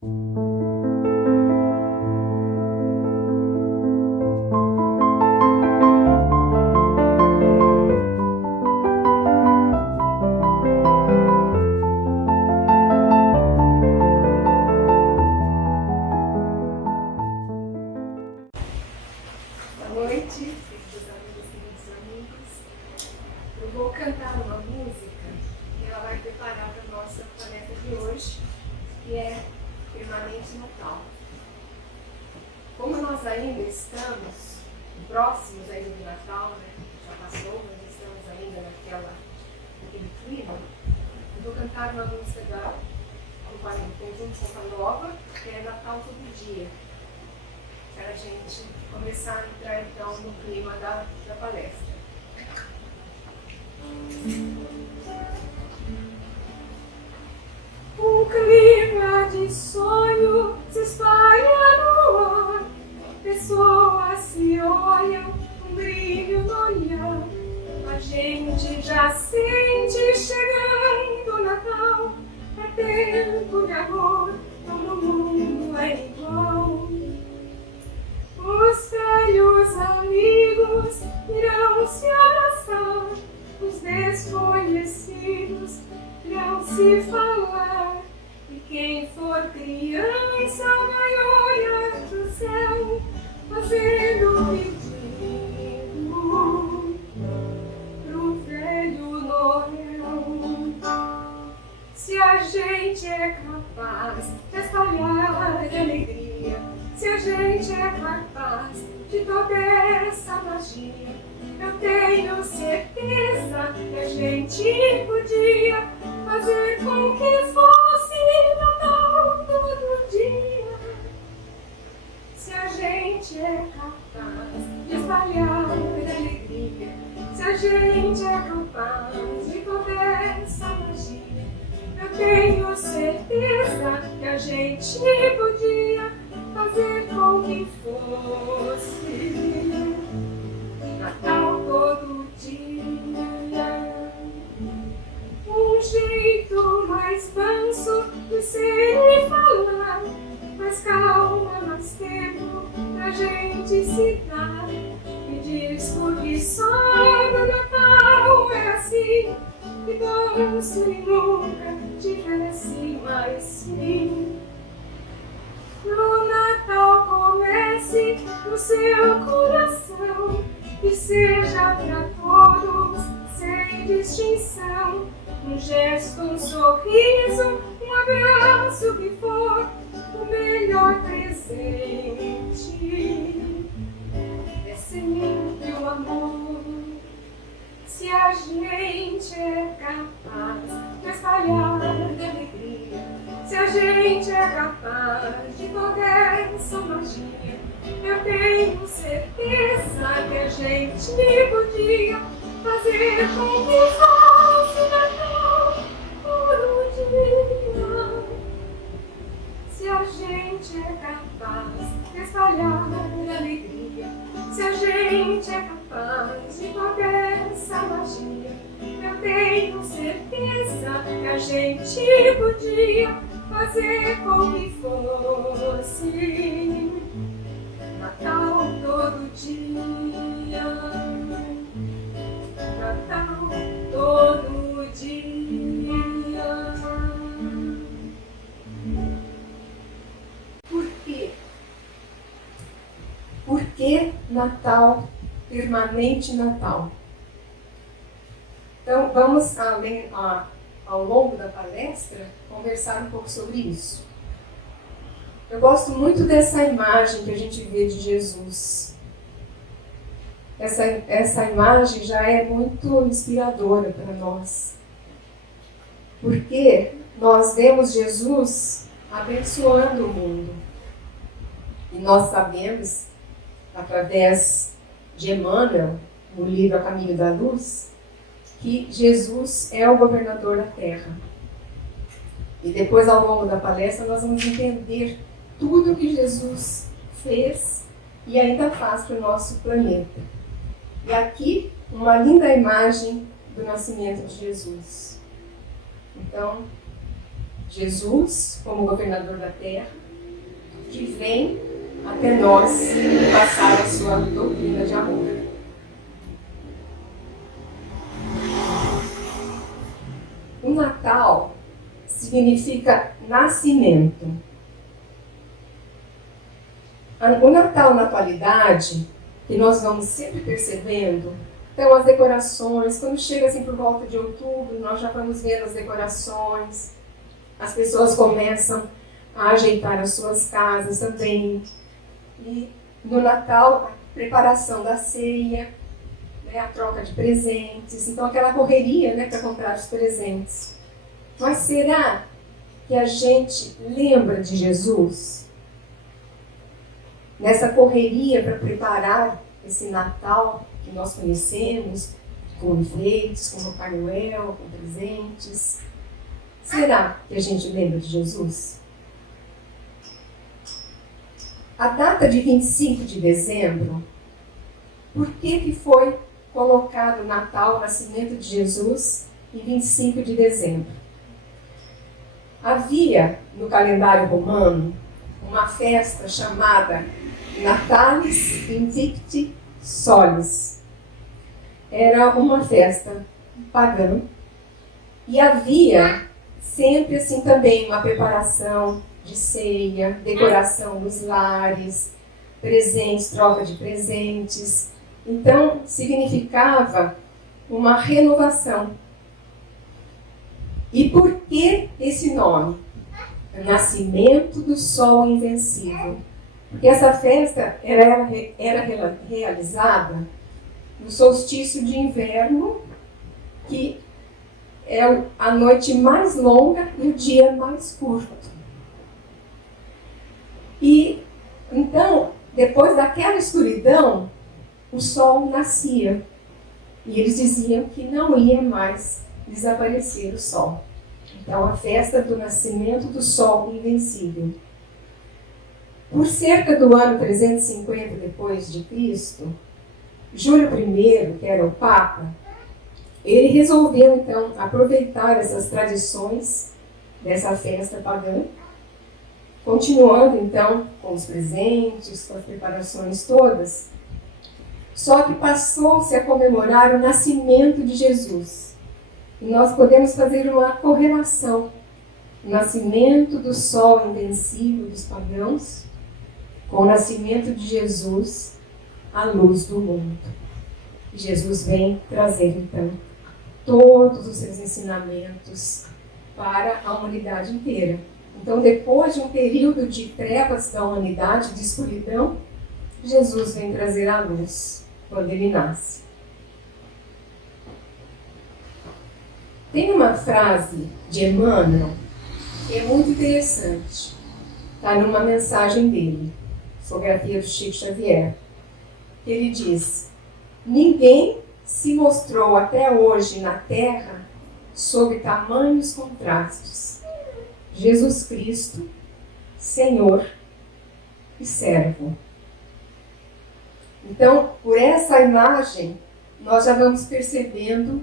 Eu vou cantar uma música que ela vai preparar para a nossa palestra de hoje, que é Permanente Natal. Como nós ainda estamos próximos ainda do Natal, né? Já passou, mas estamos ainda naquele clima, eu vou cantar uma música do conjunto Roupa Nova, que é Natal Todo Dia, para a gente começar a entrar então no clima da palestra. Um clima de sonho se espalha no ar, pessoas se olham, um brilho no olhar, a gente já sente chegando o Natal, é tempo de amor, todo mundo é igual. Os velhos amigos irão se abraçar, os desconhecidos irão se falar, e quem for criança vai olhar pro céu, fazendo pedido pro velho Noel. Se a gente é capaz de espalhar de alegria, se a gente é capaz de toda essa magia, eu tenho certeza que a gente podia fazer com que fosse Natal todo dia. Se a gente é capaz de espalhar a alegria, se a gente é capaz de toda essa magia, eu tenho certeza que a gente podia fazer com que fosse Natal todo dia. Um jeito mais manso de ser e falar, mais calma, mais tempo pra gente se dar. Me diz porque só no Natal é assim, que doce e nunca tivesse mais fim. No Natal comece no seu coração, e seja para todos sem distinção, um gesto, um sorriso, um abraço, que for o melhor presente. É sempre o amor. Se a gente é capaz de espalhar a alegria, se a gente é capaz de toda essa magia, eu tenho certeza que a gente podia fazer com que fosse Natal todo dia. Se a gente é capaz de espalhar a alegria, se a gente é capaz de toda essa magia, eu tenho certeza que a gente podia fazer com que fosse Natal todo dia. Natal todo dia. Por quê? Por que Natal, permanente Natal? Então, vamos, ao longo da palestra, conversar um pouco sobre isso. Eu gosto muito dessa imagem que a gente vê de Jesus. Essa imagem já é muito inspiradora para nós. Porque nós vemos Jesus abençoando o mundo. E nós sabemos, através de Emmanuel, no livro A Caminho da Luz, que Jesus é o governador da Terra. E depois, ao longo da palestra, nós vamos entender tudo que Jesus fez e ainda faz para o nosso planeta. E aqui, uma linda imagem do nascimento de Jesus. Então, Jesus como governador da terra, que vem até nós passar a sua doutrina de amor. O Natal significa nascimento. O Natal, na atualidade, que nós vamos sempre percebendo, então as decorações, quando chega assim por volta de outubro, nós já vamos vendo as decorações, as pessoas começam a ajeitar as suas casas também. E no Natal, a preparação da ceia, né, a troca de presentes, então aquela correria, né, para comprar os presentes. Mas será que a gente lembra de Jesus? Nessa correria para preparar esse Natal que nós conhecemos, com enfeites, com Papai Noel, com presentes. Será que a gente lembra de Jesus? A data de 25 de dezembro, por que foi colocado o Natal, o nascimento de Jesus, em 25 de dezembro? Havia no calendário romano uma festa chamada Natalis Invicti Solis. Era uma festa pagã e havia sempre assim também uma preparação de ceia, decoração dos lares, presentes, troca de presentes. Então, significava uma renovação. E por que esse nome? O nascimento do sol invencível. Porque essa festa era realizada no solstício de inverno, que é a noite mais longa e o dia mais curto. E então, depois daquela escuridão, o sol nascia. E eles diziam que não ia mais desaparecer o sol. Então, a festa do nascimento do sol invencível. Por cerca do ano 350 depois de Cristo, Júlio I, que era o Papa, ele resolveu então aproveitar essas tradições dessa festa pagã, continuando então com os presentes, com as preparações todas. Só que passou-se a comemorar o nascimento de Jesus. E nós podemos fazer uma correlação. O nascimento do sol invencível dos pagãos com o nascimento de Jesus, a luz do mundo. E Jesus vem trazer, então, todos os seus ensinamentos para a humanidade inteira. Então, depois de um período de trevas da humanidade, de escuridão, Jesus vem trazer a luz quando ele nasce. Tem uma frase de Emmanuel que é muito interessante. Está numa mensagem dele, Psicografia do Chico Xavier. Ele diz: ninguém se mostrou até hoje na Terra sob tamanhos contrastes. Jesus Cristo, Senhor e servo. Então, por essa imagem, nós já vamos percebendo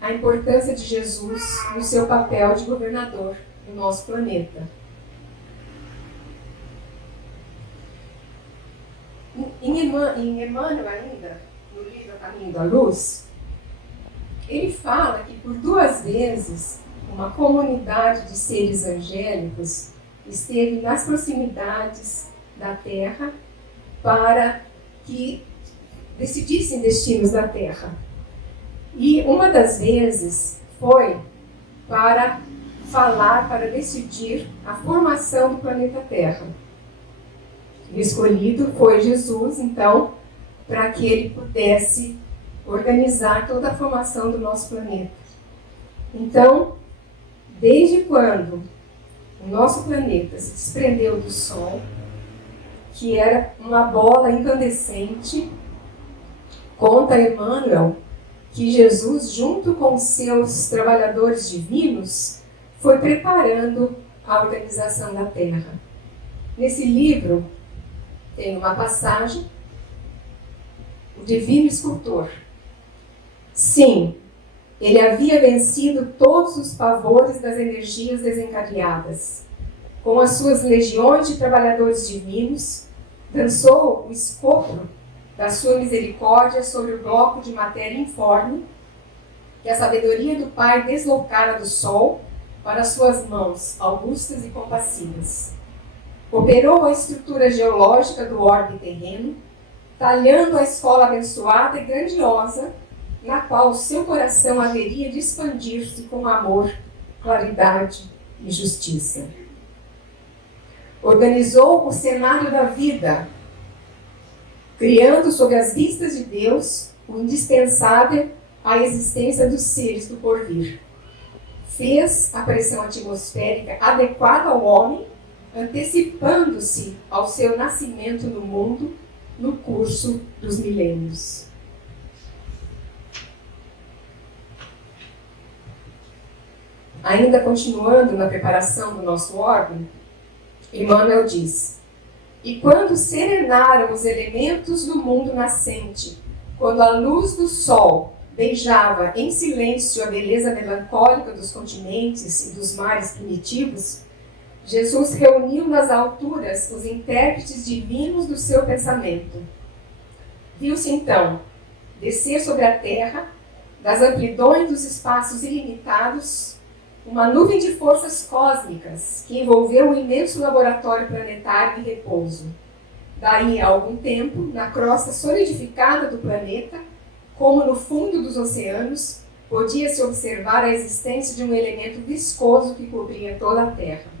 a importância de Jesus no seu papel de governador do nosso planeta. Em Emmanuel ainda, no livro A Caminho da Luz, ele fala que por 2 vezes uma comunidade de seres angélicos esteve nas proximidades da Terra para que decidissem destinos da Terra. E uma das vezes foi para falar, para decidir a formação do planeta Terra. O escolhido foi Jesus, então, para que ele pudesse organizar toda a formação do nosso planeta. Então, desde quando o nosso planeta se desprendeu do Sol, que era uma bola incandescente, conta Emmanuel que Jesus, junto com seus trabalhadores divinos, foi preparando a organização da Terra. Nesse livro tem uma passagem, o Divino Escultor. Sim, Ele havia vencido todos os pavores das energias desencadeadas. Com as suas legiões de trabalhadores divinos, dançou o escopo da sua misericórdia sobre o bloco de matéria informe que a sabedoria do Pai deslocara do sol para suas mãos augustas e compassivas. Operou a estrutura geológica do orbe terreno, talhando a escola abençoada e grandiosa, na qual o seu coração haveria de expandir-se com amor, claridade e justiça. Organizou o cenário da vida, criando sob as vistas de Deus o indispensável à existência dos seres do porvir. Fez a pressão atmosférica adequada ao homem, antecipando-se ao seu nascimento no mundo no curso dos milênios. Ainda continuando na preparação do nosso orbe, Emmanuel diz: e quando serenaram os elementos do mundo nascente, quando a luz do sol beijava em silêncio a beleza melancólica dos continentes e dos mares primitivos, Jesus reuniu nas alturas os intérpretes divinos do seu pensamento. Viu-se então descer sobre a terra, das amplidões dos espaços ilimitados, uma nuvem de forças cósmicas que envolveu o imenso laboratório planetário em repouso. Daí a algum tempo, na crosta solidificada do planeta, como no fundo dos oceanos, podia-se observar a existência de um elemento viscoso que cobria toda a Terra.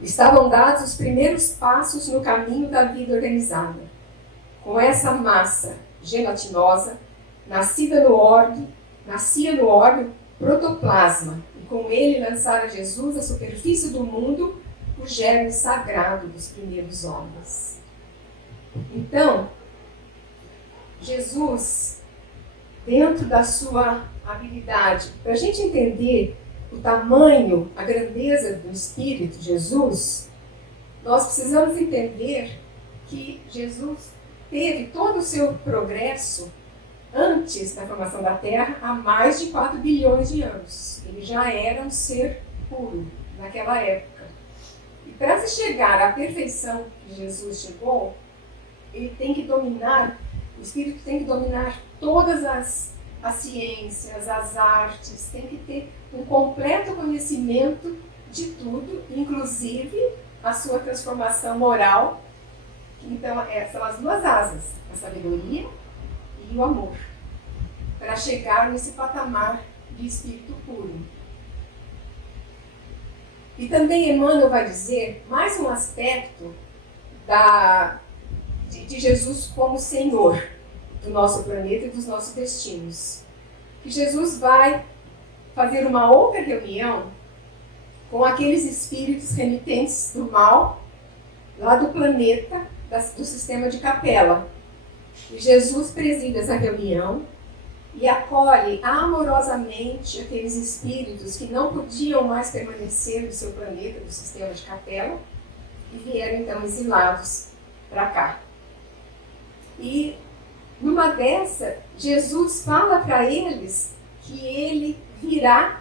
Estavam dados os primeiros passos no caminho da vida organizada. Com essa massa gelatinosa, nascia no orbe protoplasma, e com ele lançara Jesus à superfície do mundo o germe sagrado dos primeiros homens. Então, Jesus, dentro da sua habilidade, para a gente entender o tamanho, a grandeza do Espírito, Jesus, nós precisamos entender que Jesus teve todo o seu progresso antes da formação da Terra, há mais de 4 bilhões de anos. Ele já era um ser puro naquela época. E para se chegar à perfeição que Jesus chegou, ele tem que dominar, o Espírito tem que dominar todas as ciências, as artes, tem que ter um completo conhecimento de tudo, inclusive a sua transformação moral. Então, são as duas asas, a sabedoria e o amor, para chegar nesse patamar de espírito puro. E também Emmanuel vai dizer mais um aspecto de Jesus como Senhor do nosso planeta e dos nossos destinos. Que Jesus vai fazer uma outra reunião com aqueles espíritos remitentes do mal, lá do planeta, do sistema de Capela. E Jesus preside essa reunião e acolhe amorosamente aqueles espíritos que não podiam mais permanecer no seu planeta, do sistema de Capela, e vieram então exilados para cá. E numa dessa, Jesus fala para eles que ele virá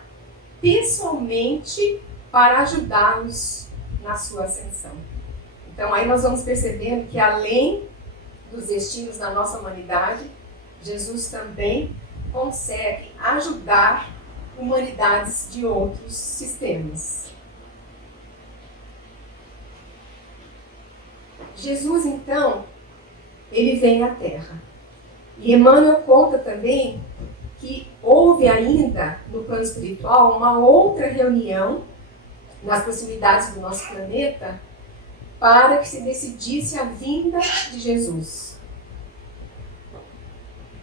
pessoalmente para ajudá-los na sua ascensão. Então aí nós vamos percebendo que além dos destinos da nossa humanidade, Jesus também consegue ajudar humanidades de outros sistemas. Jesus, então, ele vem à Terra. E Emmanuel conta também que houve ainda, no plano espiritual, uma outra reunião nas proximidades do nosso planeta para que se decidisse a vinda de Jesus.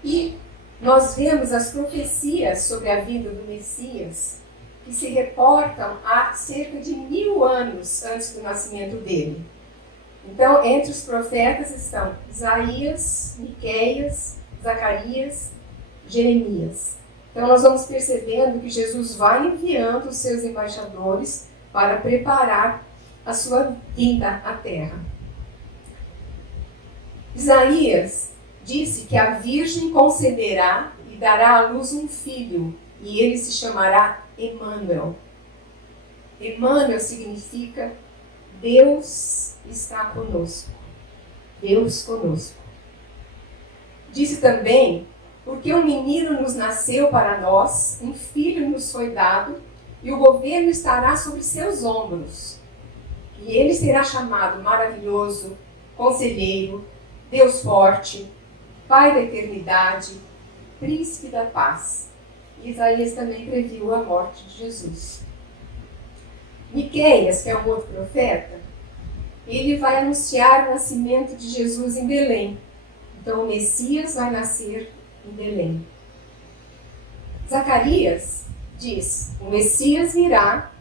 E nós vemos as profecias sobre a vinda do Messias que se reportam a cerca de 1000 anos antes do nascimento dele. Então, entre os profetas estão Isaías, Miqueias, Zacarias, Jeremias. Então, nós vamos percebendo que Jesus vai enviando os seus embaixadores para preparar a sua vinda à Terra. Isaías disse que a Virgem conceberá e dará à luz um filho, e ele se chamará Emanuel. Emanuel significa Deus está conosco. Deus conosco. Disse também, porque um menino nos nasceu para nós, um filho nos foi dado, e o governo estará sobre seus ombros. E ele será chamado Maravilhoso, Conselheiro, Deus Forte, Pai da Eternidade, Príncipe da Paz. E Isaías também previu a morte de Jesus. Miqueias, que é um outro profeta, ele vai anunciar o nascimento de Jesus em Belém. Então o Messias vai nascer em Belém. Zacarias diz, o Messias virá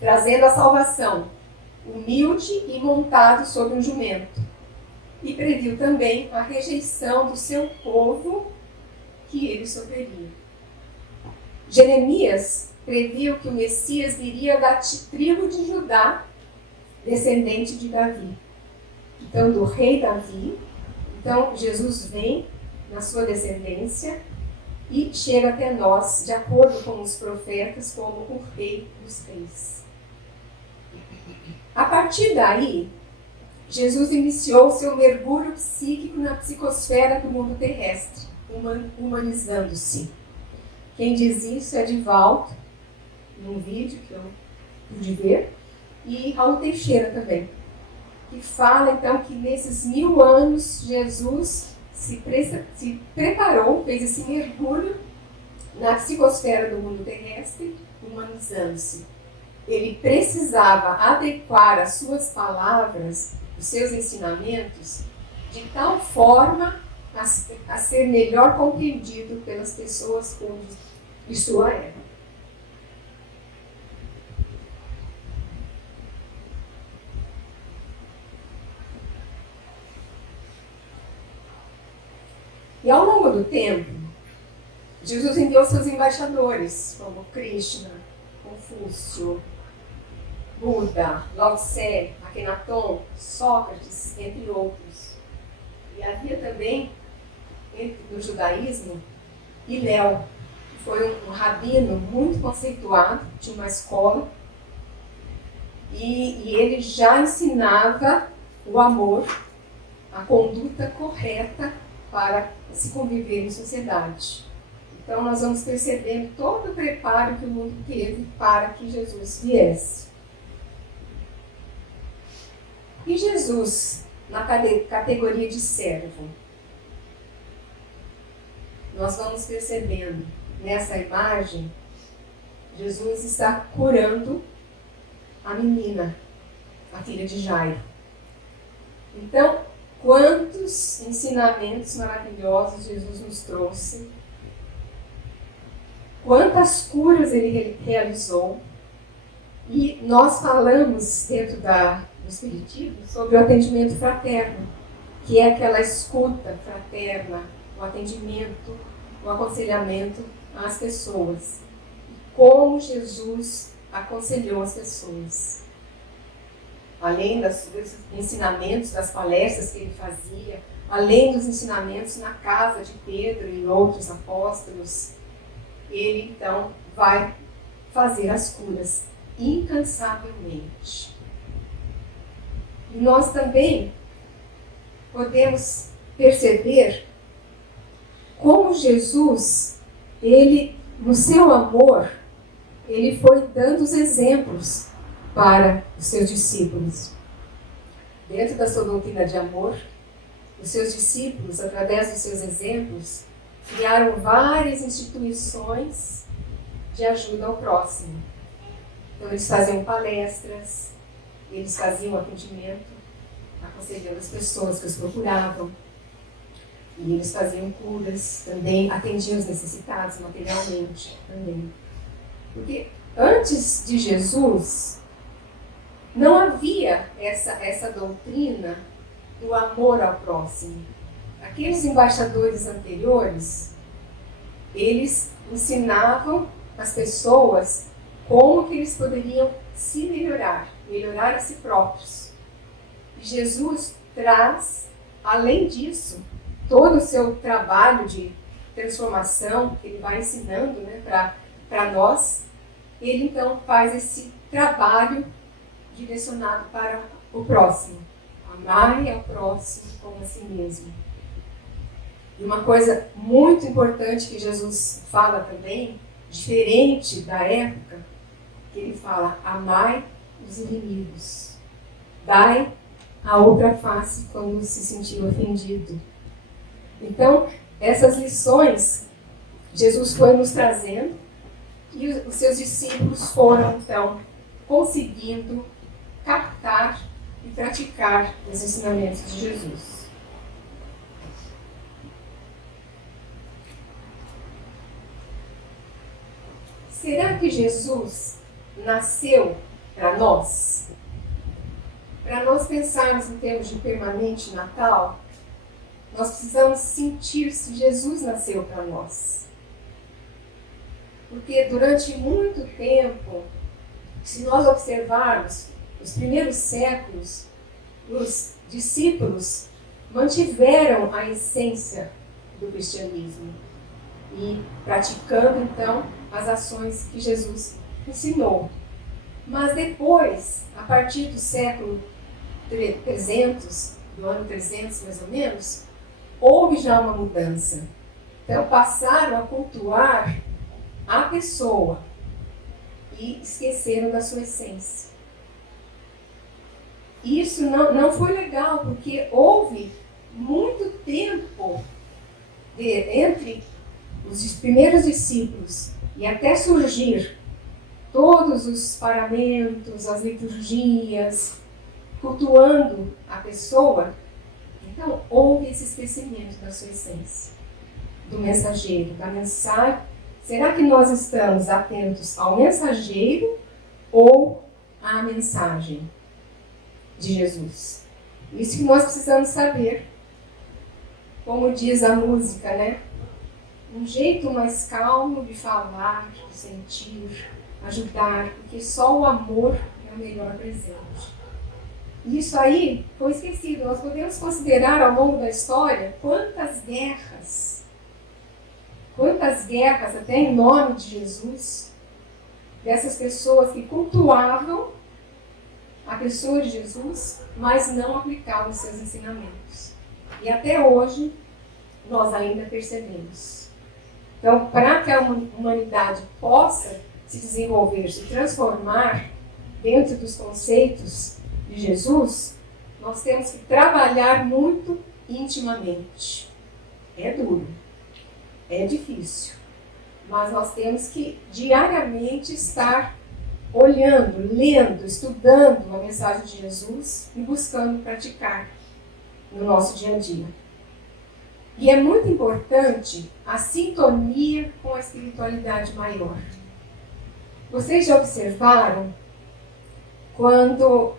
trazendo a salvação, humilde e montado sobre um jumento. E previu também a rejeição do seu povo que ele sofreria. Jeremias previu que o Messias viria da tribo de Judá, descendente de Davi. Então, do rei Davi. Então, Jesus vem na sua descendência e chega até nós, de acordo com os profetas, como o rei dos reis. A partir daí, Jesus iniciou seu mergulho psíquico na psicosfera do mundo terrestre, humanizando-se. Quem diz isso é Divaldo, num vídeo que eu pude ver, e Raul Teixeira também, que fala então que nesses 1000 anos Jesus se preparou, fez esse mergulho na psicosfera do mundo terrestre, humanizando-se. Ele precisava adequar as suas palavras, os seus ensinamentos, de tal forma a ser melhor compreendido pelas pessoas de sua época. E ao longo do tempo, Jesus enviou seus embaixadores, como Krishna, Confúcio, Buda, Lao Tse, Akhenaton, Sócrates, entre outros. E havia também, no judaísmo, Hillel, que foi um rabino muito conceituado, tinha uma escola, e ele já ensinava o amor, a conduta correta para se conviver em sociedade. Então nós vamos percebendo todo o preparo que o mundo teve para que Jesus viesse. E Jesus, na categoria de servo, nós vamos percebendo nessa imagem, Jesus está curando a menina, a filha de Jairo. Então, quantos ensinamentos maravilhosos Jesus nos trouxe, quantas curas ele realizou. E nós falamos dentro do Espiritismo sobre o atendimento fraterno, que é aquela escuta fraterna, o atendimento, o aconselhamento às pessoas. Como Jesus aconselhou as pessoas. Além dos ensinamentos, das palestras que ele fazia, além dos ensinamentos na casa de Pedro e outros apóstolos, ele então vai fazer as curas incansavelmente. E nós também podemos perceber como Jesus, ele, no seu amor, ele foi dando os exemplos para os seus discípulos. Dentro da sua doutrina de amor, os seus discípulos, através dos seus exemplos, criaram várias instituições de ajuda ao próximo. Então, eles faziam palestras, eles faziam atendimento, aconselhando as pessoas que os procuravam. E eles faziam curas, também atendiam os necessitados materialmente também. Porque antes de Jesus, não havia essa doutrina do amor ao próximo. Aqueles embaixadores anteriores, eles ensinavam as pessoas como que eles poderiam se melhorar a si próprios. E Jesus traz, além disso, todo o seu trabalho de transformação que ele vai ensinando, né, para nós, ele então faz esse trabalho direcionado para o próximo. Amai ao próximo como a si mesmo. E uma coisa muito importante que Jesus fala também, diferente da época, que ele fala, amai os inimigos. Dai a outra face quando se sentir ofendido. Então, essas lições Jesus foi nos trazendo e os seus discípulos foram, então, conseguindo captar e praticar os ensinamentos de Jesus. Será que Jesus nasceu para nós? Para nós pensarmos em termos de permanente Natal, nós precisamos sentir se Jesus nasceu para nós. Porque durante muito tempo, se nós observarmos os primeiros séculos, os discípulos mantiveram a essência do cristianismo e praticando então as ações que Jesus ensinou. Mas depois, a partir do século 300, do ano 300 mais ou menos, houve já uma mudança. Então passaram a cultuar a pessoa e esqueceram da sua essência. Isso não foi legal, porque houve muito tempo entre os primeiros discípulos e até surgir todos os paramentos, as liturgias, cultuando a pessoa. Então, houve esse esquecimento da sua essência, do mensageiro, da mensagem. Será que nós estamos atentos ao mensageiro ou à mensagem de Jesus? Isso que nós precisamos saber. Como diz a música, né? Um jeito mais calmo de falar, de sentir, ajudar, porque só o amor é o melhor presente. Isso aí foi esquecido. Nós podemos considerar ao longo da história quantas guerras, até em nome de Jesus, dessas pessoas que cultuavam a pessoa de Jesus, mas não aplicavam os seus ensinamentos. E até hoje, nós ainda percebemos. Então, para que a humanidade possa se desenvolver, se transformar dentro dos conceitos de Jesus, nós temos que trabalhar muito intimamente. É duro, é difícil, mas nós temos que diariamente estar olhando, lendo, estudando a mensagem de Jesus e buscando praticar no nosso dia a dia. E é muito importante a sintonia com a espiritualidade maior. Vocês já observaram quando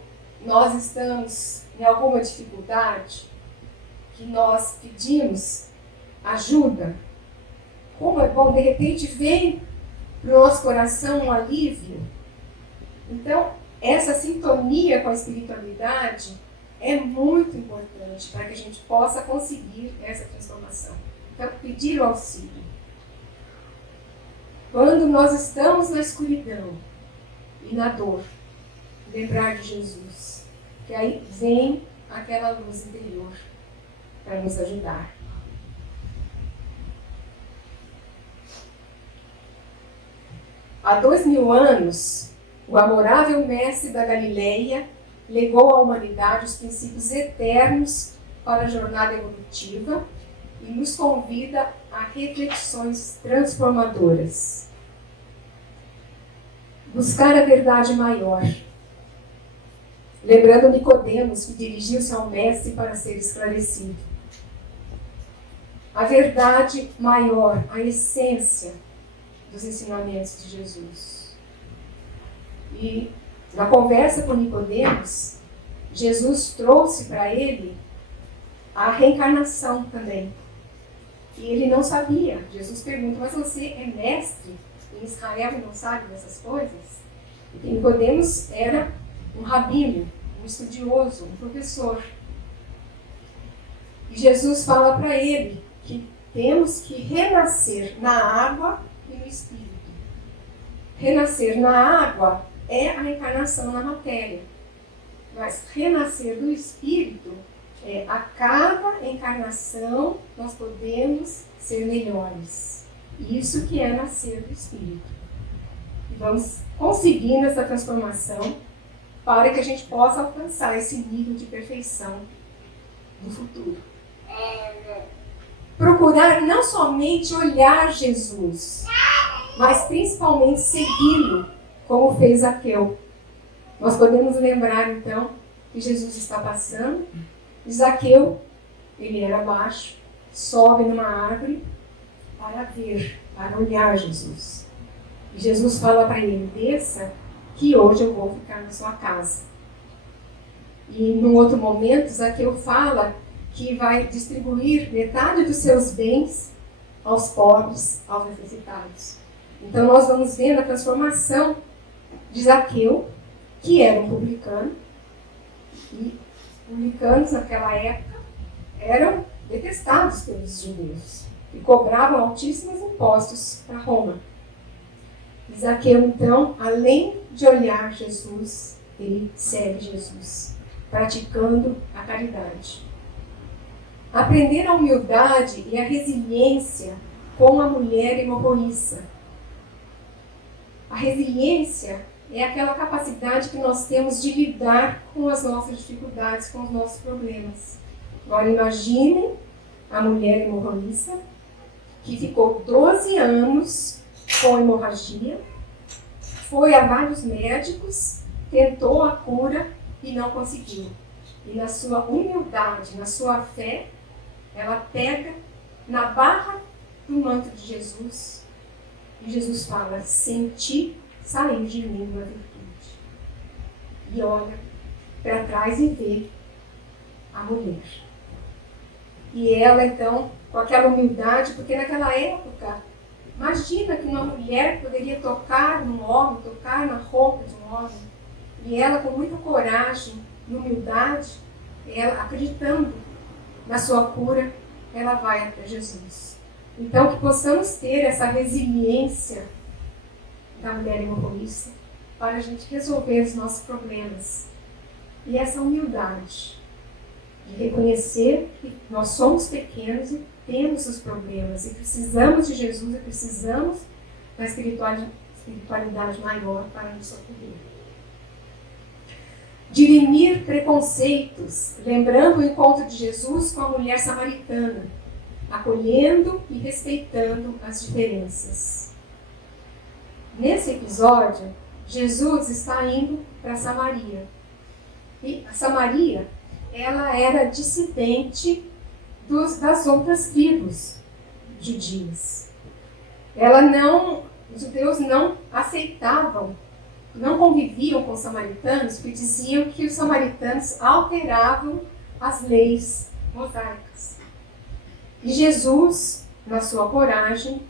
nós estamos em alguma dificuldade, que nós pedimos ajuda? Como é bom, de repente vem para o nosso coração um alívio. Então, essa sintonia com a espiritualidade é muito importante para que a gente possa conseguir essa transformação. Então, pedir o auxílio. Quando nós estamos na escuridão e na dor, lembrar de Jesus, que aí vem aquela luz interior para nos ajudar. Há 2000 anos, o amorável mestre da Galileia legou à humanidade os princípios eternos para a jornada evolutiva e nos convida a reflexões transformadoras. Buscar a verdade maior. Lembrando Nicodemos, que dirigiu-se ao mestre para ser esclarecido. A verdade maior, a essência dos ensinamentos de Jesus. E na conversa com Nicodemos, Jesus trouxe para ele a reencarnação também. E ele não sabia. Jesus pergunta, mas você é mestre em Israel e não sabe dessas coisas? Porque Nicodemos era um rabino, um estudioso, um professor. E Jesus fala para ele que temos que renascer na água e no Espírito. Renascer na água é a encarnação na matéria. Mas renascer do Espírito é a cada encarnação nós podemos ser melhores. Isso que é nascer do Espírito. E vamos conseguindo essa transformação para que a gente possa alcançar esse nível de perfeição do futuro. Procurar não somente olhar Jesus, mas principalmente segui-lo, como fez Zaqueu. Nós podemos lembrar, então, que Jesus está passando, e Zaqueu, ele era baixo, sobe numa árvore para ver, para olhar Jesus. E Jesus fala para ele, desça, que hoje eu vou ficar na sua casa. E num outro momento, Zaqueu fala que vai distribuir metade dos seus bens aos pobres, aos necessitados. Então nós vamos vendo a transformação de Zaqueu, que era um publicano, e publicanos naquela época eram detestados pelos judeus, e cobravam altíssimos impostos para Roma. E Zaqueu, então, além de olhar Jesus, ele segue Jesus, praticando a caridade. Aprender a humildade e a resiliência com a mulher hemorroíça. A resiliência é aquela capacidade que nós temos de lidar com as nossas dificuldades, com os nossos problemas. Agora imaginem a mulher hemorroíça que ficou 12 anos com hemorragia, foi a vários médicos, tentou a cura e não conseguiu. E na sua humildade, na sua fé, ela pega na barra do manto de Jesus e Jesus fala, senti sair de mim uma virtude. E olha para trás e vê a mulher. E ela então, com aquela humildade, porque naquela época, imagina que uma mulher poderia tocar num homem, tocar na roupa de um homem, e ela com muita coragem e humildade, ela acreditando na sua cura, ela vai até Jesus. Então, que possamos ter essa resiliência da mulher hemorroíça para a gente resolver os nossos problemas. E essa humildade de reconhecer que nós somos pequenos e temos os problemas e precisamos de Jesus e precisamos da espiritualidade maior para nos socorrer. Dirimir preconceitos, lembrando o encontro de Jesus com a mulher samaritana, acolhendo e respeitando as diferenças. Nesse episódio, Jesus está indo para Samaria. E a Samaria, ela era dissidente das outras tribos judias. Os judeus não aceitavam, não conviviam com os samaritanos, porque diziam que os samaritanos alteravam as leis mosaicas. E Jesus, na sua coragem,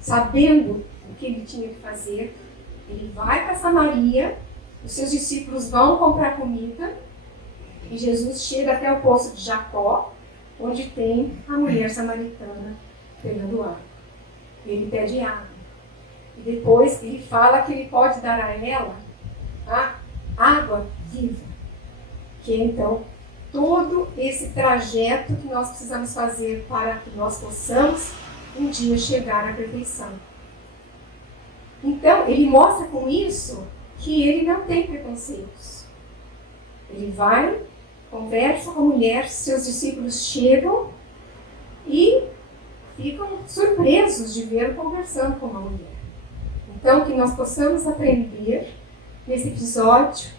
sabendo o que ele tinha que fazer, ele vai para Samaria, os seus discípulos vão comprar comida, e Jesus chega até o poço de Jacó, onde tem a mulher samaritana pegando água. Ele pede água. E depois ele fala que ele pode dar a ela a água viva, que é então todo esse trajeto que nós precisamos fazer para que nós possamos um dia chegar à perfeição. Então, ele mostra com isso que ele não tem preconceitos. Ele vai, conversa com a mulher, seus discípulos chegam e ficam surpresos de vê-lo conversando com uma mulher. Então, que nós possamos aprender, nesse episódio,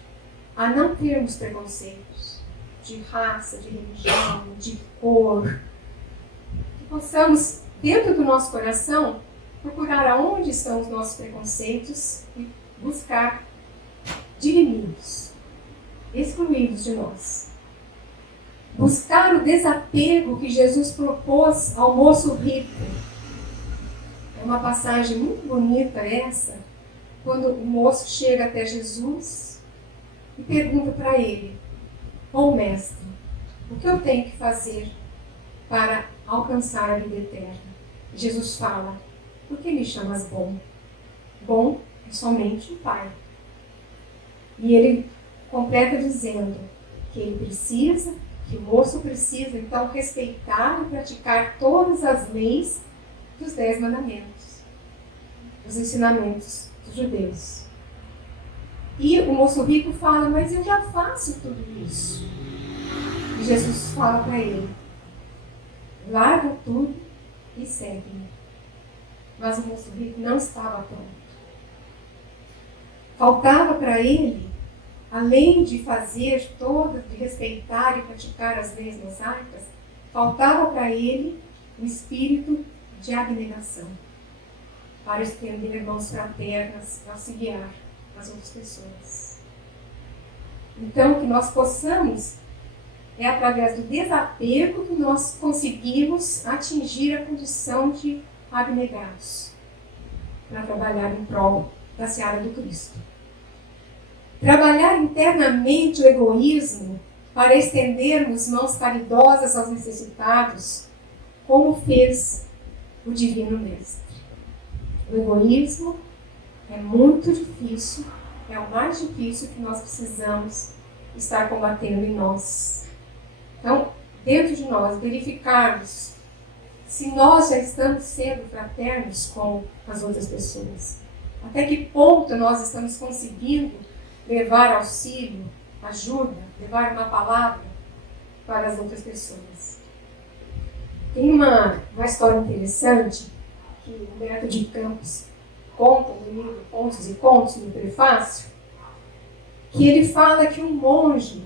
a não termos preconceitos de raça, de religião, de cor. Que possamos, dentro do nosso coração, procurar aonde estão os nossos preconceitos e buscar dirimi-los, excluí-los de nós. Buscar o desapego que Jesus propôs ao moço rico. É uma passagem muito bonita essa, quando o moço chega até Jesus e pergunta para ele, mestre, o que eu tenho que fazer para alcançar a vida eterna. Jesus fala: por que me chamas bom? Bom é somente o Pai. E ele completa dizendo que ele precisa, que o moço precisa, então, respeitar e praticar todas as leis dos 10 mandamentos, os ensinamentos dos judeus. E o moço rico fala: mas eu já faço tudo isso. E Jesus fala para ele: larga tudo e segue-me. Mas o moço rico não estava pronto. Faltava para ele, além de fazer de respeitar e praticar as leis mosaicas, faltava para ele o espírito de abnegação, para estender mãos fraternas, auxiliar as outras pessoas. Então, que nós possamos, através do desapego, que nós conseguimos atingir a condição de abnegados, para trabalhar em prol da seara do Cristo. Trabalhar internamente o egoísmo para estendermos mãos caridosas aos necessitados, como fez o Divino Mestre. O egoísmo é muito difícil, é o mais difícil que nós precisamos estar combatendo em nós. Então, dentro de nós, verificarmos se nós já estamos sendo fraternos com as outras pessoas. Até que ponto nós estamos conseguindo levar auxílio, ajuda, levar uma palavra para as outras pessoas. Tem uma história interessante que Humberto de Campos conta no livro Contos e Contos, no prefácio, que ele fala que um monge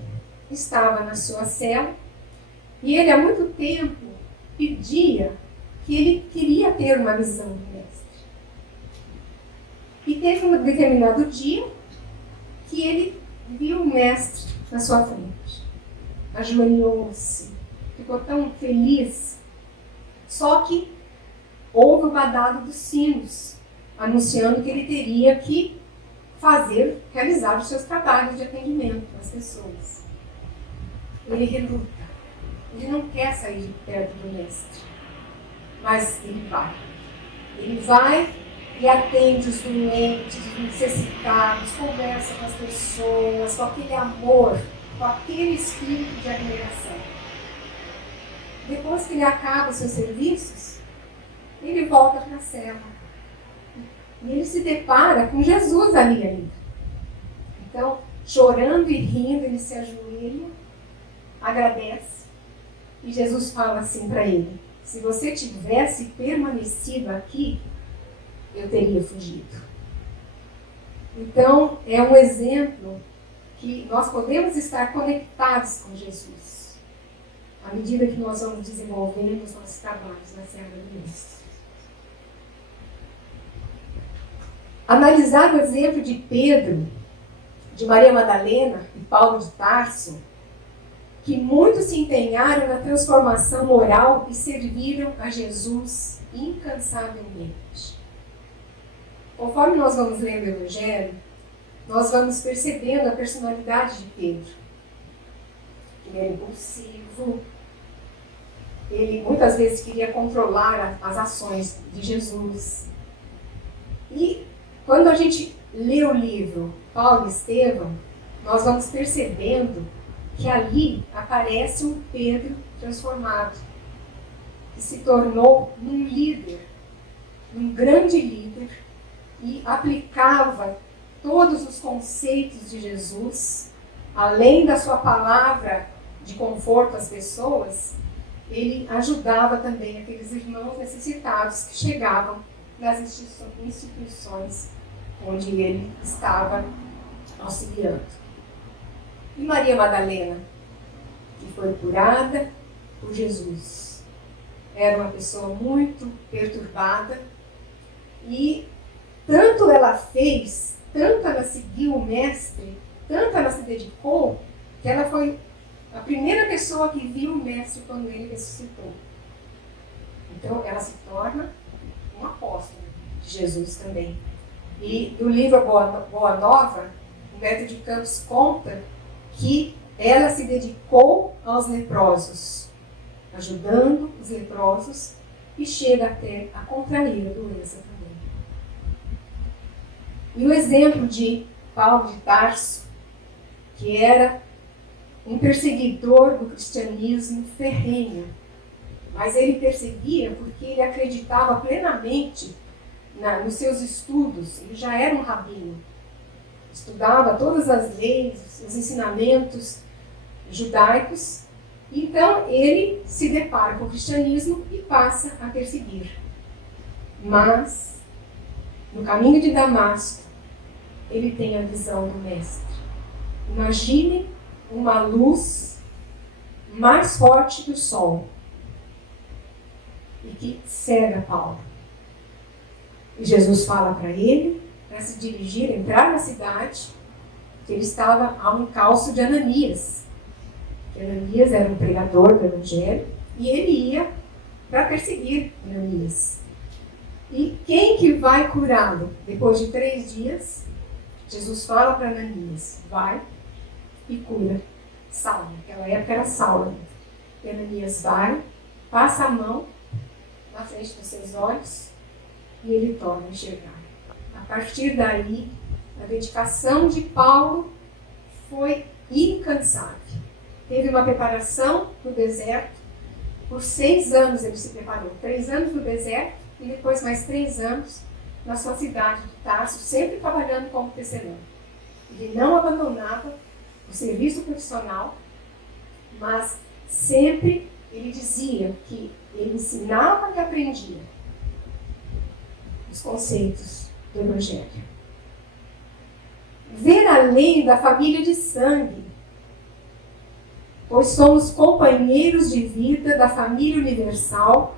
estava na sua cela e ele há muito tempo pedia que ele queria ter uma visão do mestre. E teve um determinado dia que ele viu o mestre na sua frente. Ajoelhou-se, ficou tão feliz. Só que houve o badado dos sinos, anunciando que ele teria que realizar os seus trabalhos de atendimento às pessoas. Ele reluta, ele não quer sair de perto do mestre, mas ele vai. Ele vai e atende os doentes, os necessitados, conversa com as pessoas, com aquele amor, com aquele espírito de admiração. Depois que ele acaba os seus serviços, ele volta para a cela. E ele se depara com Jesus ali ainda. Então, chorando e rindo, ele se ajoelha, agradece. E Jesus fala assim para ele: se você tivesse permanecido aqui, eu teria fugido. Então, é um exemplo que nós podemos estar conectados com Jesus, à medida que nós vamos desenvolvendo os nossos trabalhos na Seara do Mestre. Analisar o exemplo de Pedro, de Maria Madalena e Paulo de Tarso, que muitos se empenharam na transformação moral e serviram a Jesus incansavelmente. Conforme nós vamos lendo o Evangelho, nós vamos percebendo a personalidade de Pedro. Ele era impulsivo, ele muitas vezes queria controlar as ações de Jesus. E quando a gente lê o livro Paulo e Estevão, nós vamos percebendo que ali aparece um Pedro transformado, que se tornou um líder, um grande líder, e aplicava todos os conceitos de Jesus, além da sua palavra de conforto às pessoas, ele ajudava também aqueles irmãos necessitados que chegavam nas instituições onde ele estava auxiliando. E Maria Madalena, que foi curada por Jesus, era uma pessoa muito perturbada e tanto ela fez, tanto ela seguiu o mestre, tanto ela se dedicou, que ela foi a primeira pessoa que viu o mestre quando ele ressuscitou. Então ela se torna um apóstolo de Jesus também. E do livro Boa Nova, Humberto de Campos conta que ela se dedicou aos leprosos. ajudando os leprosos e chega até a contrair a doença também. E o exemplo de Paulo de Tarso, que era um perseguidor do cristianismo ferrenho, mas ele perseguia porque ele acreditava plenamente nos seus estudos. Ele já era um rabino, estudava todas as leis, os ensinamentos judaicos. Então ele se depara com o cristianismo e passa a perseguir. Mas, no caminho de Damasco, ele tem a visão do mestre. Imagine uma luz mais forte que o sol e que cega Paulo. E Jesus fala para ele para se dirigir, entrar na cidade, que ele estava ao encalço de Ananias. Que Ananias era um pregador do Evangelho e ele ia para perseguir Ananias. E quem que vai curá-lo? Depois de 3 dias, Jesus fala para Ananias, vai e cura Saulo. Naquela época era Saulo. E Ananias vai, passa a mão na frente dos seus olhos e ele torna a enxergar. A partir daí, a dedicação de Paulo foi incansável. Teve uma preparação no deserto. Por 6 anos ele se preparou. 3 anos no deserto e depois mais 3 anos na sua cidade de Tarso, sempre trabalhando como tecelão. Ele não abandonava o serviço profissional, mas sempre ele dizia que ele ensinava e aprendia os conceitos do Evangelho. Ver além da família de sangue, pois somos companheiros de vida da família universal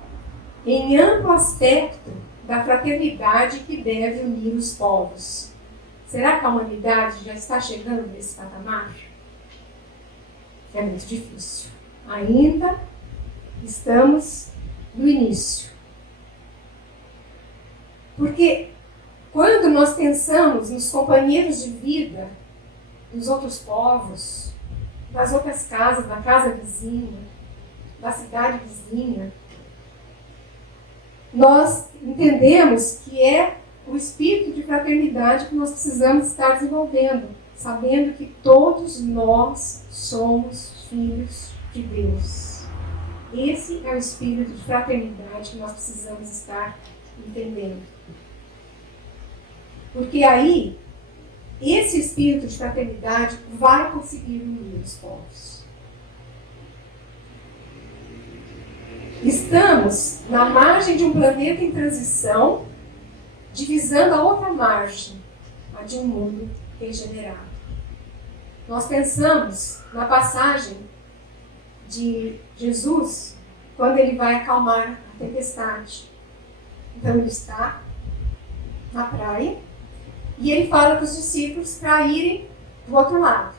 em amplo aspecto da fraternidade que deve unir os povos. Será que a humanidade já está chegando nesse patamar? É muito difícil. Ainda estamos no início. Porque quando nós pensamos nos companheiros de vida dos outros povos, das outras casas, da casa vizinha, da cidade vizinha, nós entendemos que é o espírito de fraternidade que nós precisamos estar desenvolvendo, sabendo que todos nós somos filhos de Deus. Esse é o espírito de fraternidade que nós precisamos estar entendendo. Porque aí, esse espírito de fraternidade vai conseguir unir os povos. Estamos na margem de um planeta em transição, divisando a outra margem, a de um mundo regenerado. Nós pensamos na passagem de Jesus, quando ele vai acalmar a tempestade. Então ele está na praia e ele fala para os discípulos para irem do outro lado.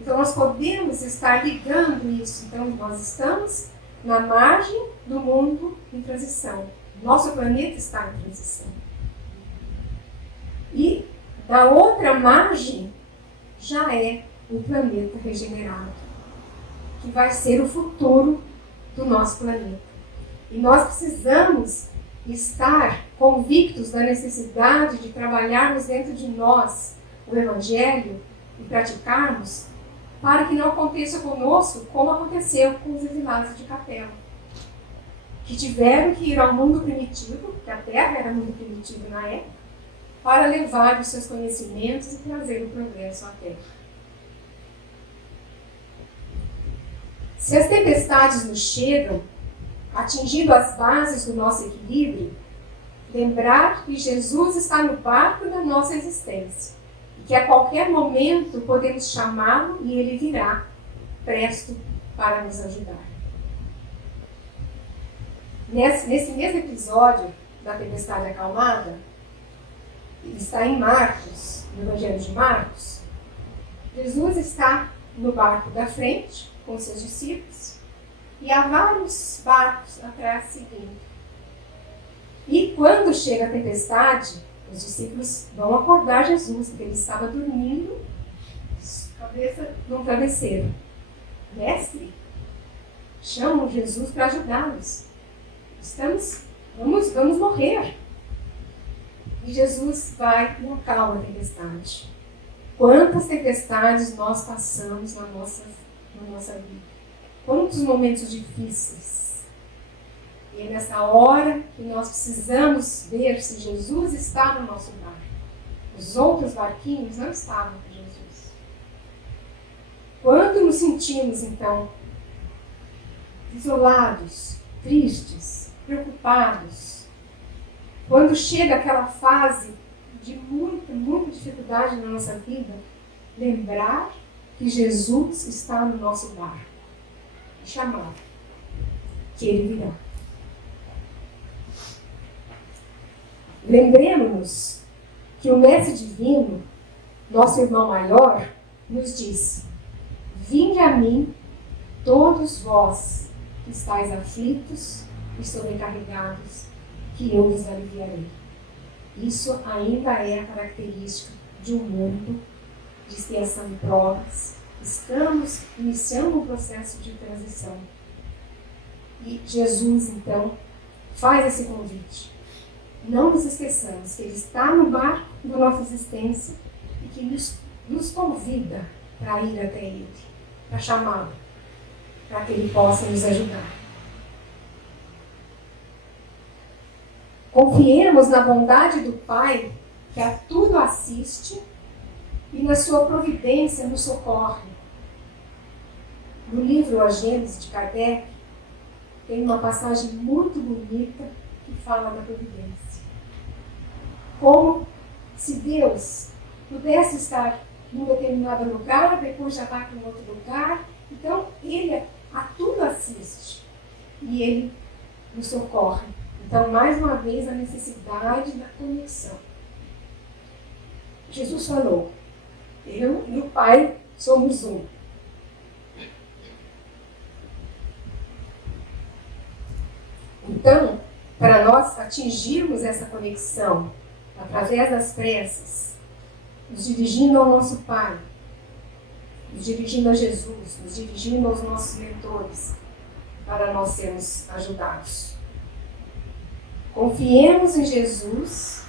Então nós podemos estar ligando isso. Então nós estamos na margem do mundo em transição. Nosso planeta está em transição. E da outra margem já é o planeta regenerado, que vai ser o futuro do nosso planeta. E nós precisamos estar convictos da necessidade de trabalharmos dentro de nós o Evangelho e praticarmos para que não aconteça conosco como aconteceu com os exilados de Capela, que tiveram que ir ao mundo primitivo, que a Terra era mundo primitivo na época, para levar os seus conhecimentos e trazer o progresso à Terra. Se as tempestades nos chegam, atingindo as bases do nosso equilíbrio, lembrar que Jesus está no barco da nossa existência e que a qualquer momento podemos chamá-lo e ele virá, presto para nos ajudar. Nesse mesmo episódio da tempestade acalmada, está em Marcos, no Evangelho de Marcos, Jesus está no barco da frente com seus discípulos e há vários barcos atrás seguindo. E quando chega a tempestade, os discípulos vão acordar Jesus, porque ele estava dormindo, cabeça num travesseiro. Mestre, chamam Jesus para ajudá-los. Vamos morrer. E Jesus vai e acalma a tempestade. Quantas tempestades nós passamos na nossa vida. Quantos momentos difíceis. E é nessa hora que nós precisamos ver se Jesus está no nosso barco. Os outros barquinhos não estavam com Jesus. Quando nos sentimos, então, isolados, tristes, preocupados, quando chega aquela fase de muita dificuldade na nossa vida, lembrar que Jesus está no nosso barco e chamar, que Ele virá. Lembremos que o Mestre Divino, nosso irmão maior, nos disse: vinde a mim, todos vós que estáis aflitos e sobrecarregados, que eu vos aliviarei. Isso ainda é a característica de um mundo de expiação e provas. Estamos iniciando um processo de transição. E Jesus, então, faz esse convite. Não nos esqueçamos que Ele está no barco da nossa existência e que nos convida para ir até Ele, para chamá-lo, para que Ele possa nos ajudar. Confiemos na bondade do Pai, que a tudo assiste e na sua providência nos socorre. No livro A Gênese de Kardec, tem uma passagem muito bonita que fala da providência. Como se Deus pudesse estar em um determinado lugar, depois já vai para um outro lugar. Então, Ele a tudo assiste e Ele nos socorre. Então, mais uma vez, a necessidade da conexão. Jesus falou: eu e o Pai somos um. Então, para nós atingirmos essa conexão através das preces, nos dirigindo ao nosso Pai, nos dirigindo a Jesus, nos dirigindo aos nossos mentores, para nós sermos ajudados. Confiemos em Jesus,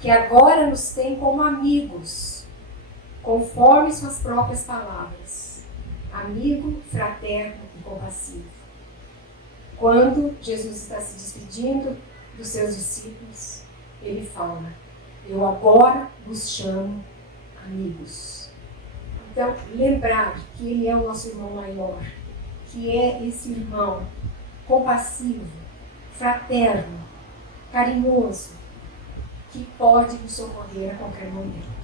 que agora nos tem como amigos, conforme suas próprias palavras, amigo, fraterno e compassivo. Quando Jesus está se despedindo dos seus discípulos, Ele fala: eu agora vos chamo amigos. Então, lembrar que Ele é o nosso irmão maior, que é esse irmão compassivo, fraterno, carinhoso, que pode nos socorrer a qualquer momento.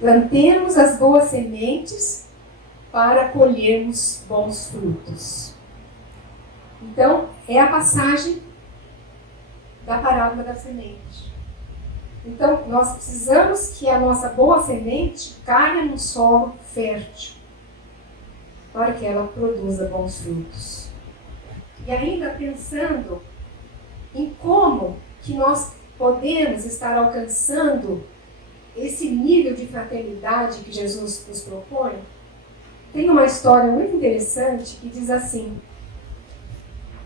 Plantemos as boas sementes para colhermos bons frutos. Então, é a passagem da parábola da semente. Então, nós precisamos que a nossa boa semente caia no solo fértil, para que ela produza bons frutos. E ainda pensando em como que nós podemos estar alcançando esse nível de fraternidade que Jesus nos propõe, tem uma história muito interessante que diz assim: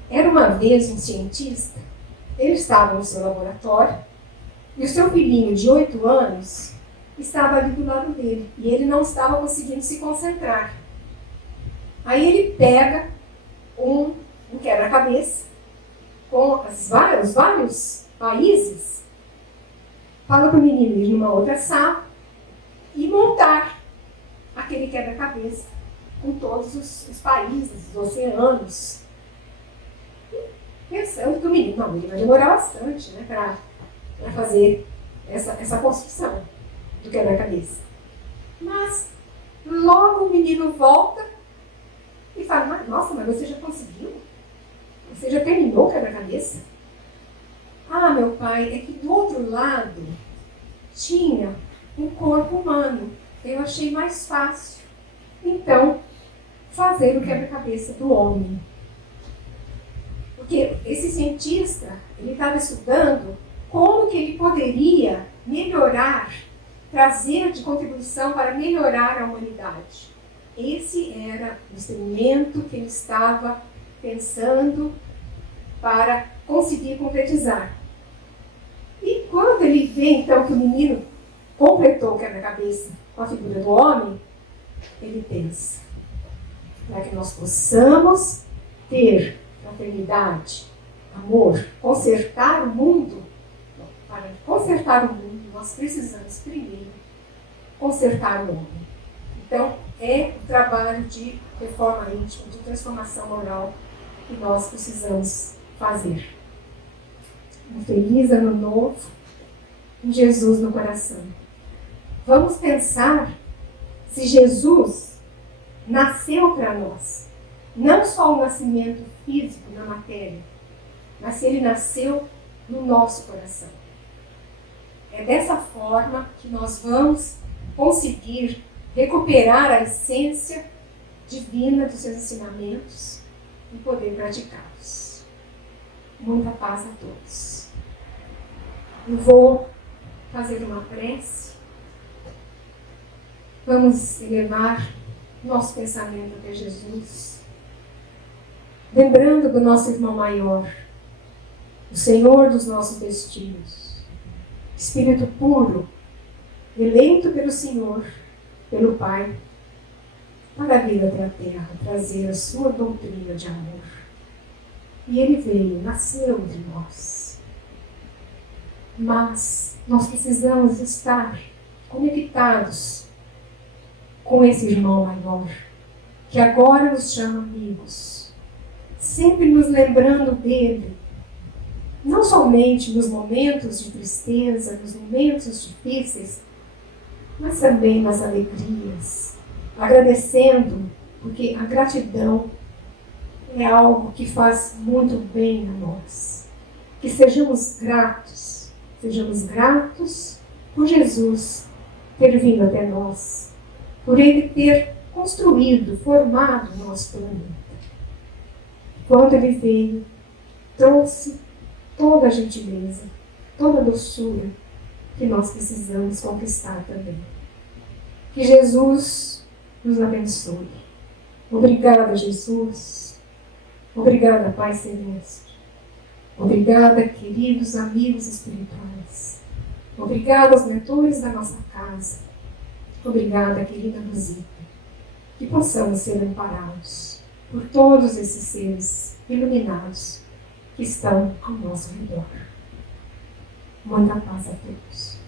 era uma vez um cientista, ele estava no seu laboratório e o seu filhinho de 8 anos estava ali do lado dele e ele não estava conseguindo se concentrar. Aí ele pega um quebra-cabeça com os vários países, fala para o menino ir numa outra sala e montar aquele quebra-cabeça com todos os países, os oceanos. Pensando que o menino, não, ele vai demorar bastante, né, para fazer essa construção do quebra-cabeça. Mas logo o menino volta e fala: nossa, mas você já conseguiu? Você já terminou o quebra-cabeça? Ah, meu pai, é que do outro lado tinha um corpo humano. Eu achei mais fácil, então, fazer o quebra-cabeça do homem. Porque esse cientista, ele estava estudando como que ele poderia melhorar, trazer de contribuição para melhorar a humanidade. esse era o instrumento que ele estava pensando para conseguir concretizar. E quando ele vê, então, que o menino completou o quebra-cabeça com a figura do homem, ele pensa, para que nós possamos ter fraternidade, amor, consertar o mundo, para consertar o mundo, nós precisamos primeiro consertar o homem. Então, é o trabalho de reforma íntima, de transformação moral que nós precisamos fazer. Um feliz ano novo, com Jesus no coração. Vamos pensar se Jesus nasceu para nós. Não só o nascimento físico na matéria, mas se ele nasceu no nosso coração. É dessa forma que nós vamos conseguir recuperar a essência divina dos seus ensinamentos e poder praticá-los. Muita paz a todos. Eu vou fazer uma prece. Vamos elevar nosso pensamento até Jesus, lembrando do nosso irmão maior, o Senhor dos nossos destinos, Espírito puro, eleito pelo Senhor, pelo Pai, para vir até a terra, trazer a sua doutrina de amor. E ele veio, nasceu entre nós. Mas nós precisamos estar conectados com esse irmão maior, que agora nos chama amigos, sempre nos lembrando dele, não somente nos momentos de tristeza, nos momentos difíceis, mas também nas alegrias, agradecendo, porque a gratidão é algo que faz muito bem a nós. Que sejamos gratos por Jesus ter vindo até nós, por ele ter construído, formado o nosso planeta. Quando ele veio, trouxe toda a gentileza, toda a doçura que nós precisamos conquistar também. Que Jesus nos abençoe. Obrigada, Jesus. Obrigada, Pai Celeste. Obrigada, queridos amigos espirituais. Obrigada aos mentores da nossa casa. Obrigada, querida Luzita. Que possamos ser amparados por todos esses seres iluminados que estão ao nosso redor. Muita paz a todos.